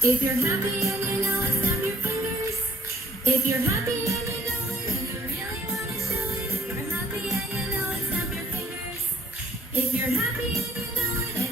If you're happy and you know it, snap your fingers. If you're happy and you know it, and you really want to show it. If you're happy and you know it, snap your fingers. If you're happy and you know it.